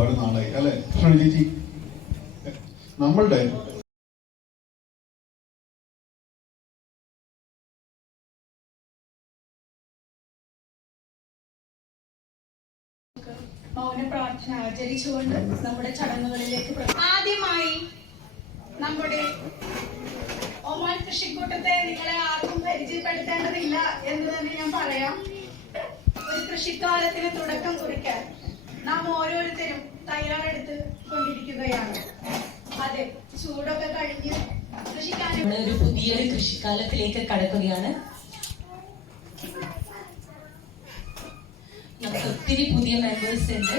ഒരുപാട് നാളായി അല്ലെ ചേച്ചി. നമ്മളുടെ മൗന പ്രാർത്ഥന ആചരിച്ചുകൊണ്ട് നമ്മുടെ ചടങ്ങുകളിലേക്ക് ആദ്യമായി നമ്മുടെ ഒമാൻ കൃഷിക്കൂട്ടത്തെ നിങ്ങളെ ആർക്കും പരിചയപ്പെടുത്തേണ്ടതില്ല എന്ന് തന്നെ ഞാൻ പറയാം. ഒരു കൃഷിക്കാലത്തിന് തുടക്കം കുറിക്കാൻ നാം ഓരോരുത്തരും തയ്യാറെടുത്ത് കൊണ്ടിരിക്കുകയാണ്. അതെ, ചൂടൊക്കെ കഴിഞ്ഞ് ഒരു പുതിയൊരു കൃഷിക്കാലത്തിലേക്ക് കടക്കുകയാണ്. നമുക്ക് ഒത്തിരി പുതിയ മെമ്പേഴ്സ് ഉണ്ട്.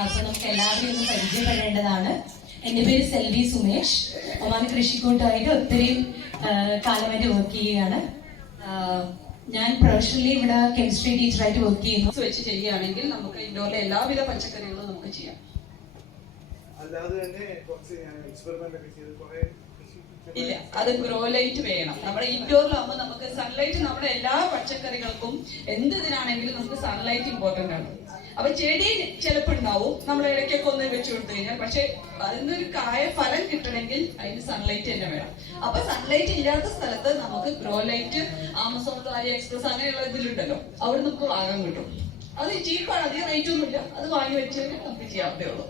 അപ്പൊ നമുക്ക് എല്ലാവരെയും ഒന്ന് പരിചയപ്പെടേണ്ടതാണ്. എന്റെ പേര് സെൽവി സുമേഷ്. ഒമാൻ കൃഷിക്കൂട്ടമായിട്ട് ഒത്തിരി കാലമായിട്ട് വർക്ക് ചെയ്യുകയാണ്. ഞാൻ പ്രൊഫഷണലി ഇവിടെ കെമിസ്ട്രി ടീച്ചറായിട്ട് വർക്ക് ചെയ്യുന്നു. വെച്ച് ചെയ്യുകയാണെങ്കിൽ നമുക്ക് ഇൻഡോറിലെ എല്ലാവിധ പച്ചക്കറികളും നമുക്ക് ചെയ്യാം. അല്ലാതെ തന്നെ എക്സ്പെരിമെന്റ് ഒക്കെ ചെയ്ത് കുറെ ഇല്ല, അത് ഗ്രോ ലൈറ്റ് വേണം. നമ്മുടെ ഇൻഡോറിലാകുമ്പോൾ നമുക്ക് സൺലൈറ്റ് നമ്മുടെ എല്ലാ പച്ചക്കറികൾക്കും എന്തിനാണെങ്കിലും നമുക്ക് സൺലൈറ്റ് ഇമ്പോർട്ടന്റ് ആണ്. അപ്പൊ ചെടി ചിലപ്പോൾ ഉണ്ടാവും, നമ്മൾ ഇടയ്ക്കൊക്കെ ഒന്ന് വെച്ച് കൊടുത്തു കഴിഞ്ഞാൽ, പക്ഷെ അതിനൊരു ഫലം കിട്ടണമെങ്കിൽ അതിന് സൺലൈറ്റ് തന്നെ വേണം. അപ്പൊ സൺലൈറ്റ് ഇല്ലാത്ത സ്ഥലത്ത് നമുക്ക് grow light, Amazon, Ali express അങ്ങനെയുള്ള ഇതിലുണ്ടല്ലോ, അവിടെ നമുക്ക് വാങ്ങാൻ കിട്ടും. അത് ചീപ്പാണ്, അധികം റേറ്റ് ഒന്നുമില്ല. അത് വാങ്ങി വെച്ച് നമുക്ക് ചെയ്യാവുന്നതേ ഉള്ളൂ.